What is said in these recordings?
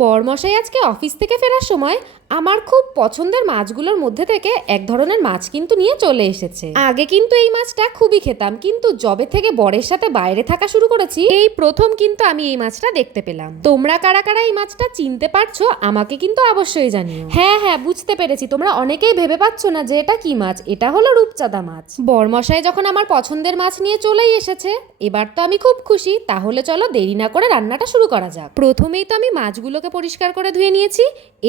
বরমশাই আজকে অফিস থেকে ফেরার সময় আমার খুব পছন্দের মাছগুলোর মধ্যে থেকে এক ধরনের মাছ কিন্তু নিয়ে চলে এসেছে। আগে কিন্তু এই মাছটা খুবই খেতাম, কিন্তু যবে থেকে বরের সাথে বাইরে থাকা শুরু করেছি এই প্রথম কিন্তু আমি এই মাছটা দেখতে পেলাম। তোমরা কারা কারা এই মাছটা চিনতে পারছো আমাকে কিন্তু অবশ্যই জানিও। হ্যাঁ হ্যাঁ, বুঝতে পেরেছি, তোমরা অনেকেই ভেবে পাচ্ছ না যে এটা কি মাছ। এটা হলো রূপচাঁদা মাছ। বরমশাই যখন আমার পছন্দের মাছ নিয়ে চলেই এসেছে, এবার তো আমি খুব খুশি। তাহলে চলো দেরি না করে রান্নাটা শুরু করা যাক। প্রথমেই তো আমি মাছগুলোকে পরিষ্কার করে ধুয়ে নিয়েছি,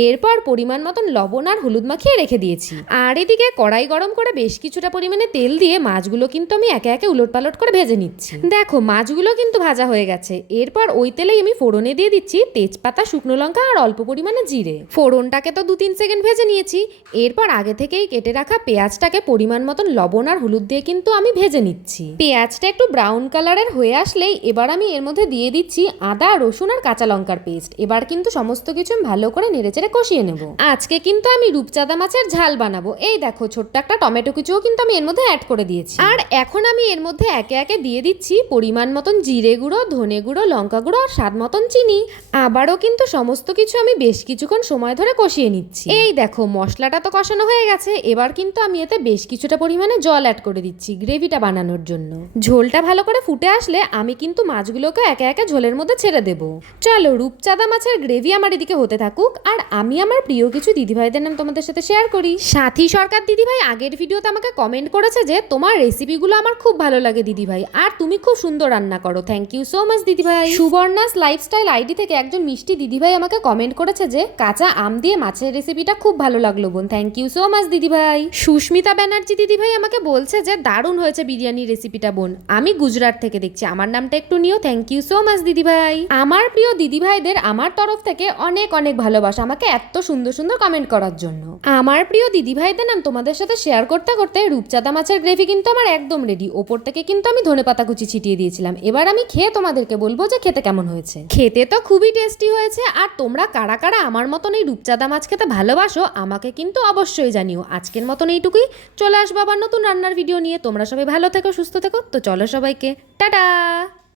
এরপর পরিমাণ মতন লবণ আর হলুদ মাখিয়ে রেখে দিয়েছি। আর এদিকে কড়াই গরম করে বেশ কিছুটা পরিমাণে তেল দিয়ে মাছগুলো কিন্তু আমি একে একে উলটপালট করে ভেজে নিচ্ছি। দেখো মাছগুলো কিন্তু ভাজা হয়ে গেছে। এরপর ওই তেলেই আমি ফোড়নে দিয়ে দিচ্ছি তেজপাতা, শুকনো লঙ্কা আর অল্প পরিমাণে জিরে। ফোড়নটাকে তো 2-3 সেকেন্ড ভেজে নিয়েছি। এরপর আগে থেকেই কেটে রাখা পেঁয়াজটাকে পরিমাণ মতন লবণ আর হলুদ দিয়ে কিন্তু আমি ভেজে নিচ্ছি। পেঁয়াজটা একটু ব্রাউন কালারের হয়ে আসলেই এবার আমি এর মধ্যে দিয়ে দিচ্ছি আদা, রসুন আর কাঁচা লঙ্কার পেস্ট। এবার কিন্তু সমস্ত কিছু আমি ভালো করে নেড়েচেড়ে কষিয়ে নেব। আজকে কিন্তু আমি রূপচাঁদা মাছের ঝাল বানাবো। এই দেখো ছোট্ট একটা টমেটো কুচিও কিন্তু আমি এর মধ্যে অ্যাড করে দিয়েছি। আর এখন আমি এর মধ্যে একে একে দিয়ে দিচ্ছি পরিমাণ মতন জিরে গুঁড়ো, ধনে গুঁড়ো, লঙ্কা গুঁড়ো আর স্বাদ মতন চিনি। আবারও কিন্তু সমস্ত কিছু আমি বেশ কিছুক্ষণ সময় ধরে কষিয়ে নিচ্ছি। এই দেখো মশলাটা তো কষানো হয়ে গেছে। এবার কিন্তু আমি এতে বেশ কিছুটা পরিমাণে জল অ্যাড করে দিচ্ছি গ্রেভিটা বানানোর জন্য। ঝোলটা ভালো করে ফুটে আসলে আমি কিন্তু মাছগুলোকে একে একে ঝোলের মধ্যে ছেড়ে দেবো। চলো রূপচাঁদা মাছের গ্রেভি আমার এদিকে হতে থাকুক, আর আমি আমার প্রিয় কিছু দিদিভাইদের নাম তোমাদের সাথে শেয়ার করি। সাথী সরকার দিদিভাই আগের ভিডিওতে আমাকে কমেন্ট করেছে যে তোমার রেসিপিগুলো আমার খুব ভালো লাগে দিদিভাই, আর তুমি খুব সুন্দর রান্না করো। থ্যাংক ইউ সো মাচ দিদিভাই। সুবর্ণাস লাইফস্টাইল আইডি থেকে একজন মিষ্টি দিদিভাই আমাকে কমেন্ট করেছে যে কাঁচা আম দিয়ে মাছের রেসিপিটা খুব ভালো লাগলো বোন। থ্যাংক ইউ সো মাচ দিদিভাই। সুস্মিতা ব্যানার্জি দিদিভাই আমাকে বলছে যে দারুণ হয়েছে বিরিয়ানি রেসিপিটা বোন, আমি গুজরাট থেকে দেখছি, আমার নামটা একটু নিও। থ্যাংক ইউ সো মাচ দিদিভাই। আমার প্রিয় দিদিভাইদের আমার তরফ থেকে অনেক অনেক ভালোবাসা আমাকে এত সুন্দর সুন্দর কমেন্ট করার জন্য। আমার প্রিয় দিদিভাইদের নাম তোমাদের সাথে শেয়ার করতে করতে রূপচাঁদা মাছের গ্রেভি কিন্তু আমার একদম রেডি। ওপর থেকে কিন্তু আমি ধনেপাতা কুচি ছিটিয়ে দিয়েছিলাম। এবার আমি খেয়ে তোমাদেরকে বলবো যে খেতে কেমন হয়েছে। খেতে তো খুবই টেস্টি হয়েছে। আর তোমরা কারা কারা আমার মতন এই রূপচাঁদা মাছ খেতে ভালোবাসো আমাকে কিন্তু অবশ্যই জানিও। আজকের মতন এইটুকুই, চলে আসবো আবার নতুন রান্নার ভিডিও নিয়ে। তোমরা সবাই ভালো থেকো, সুস্থ থেকো। তো চলো সবাইকে টাটা।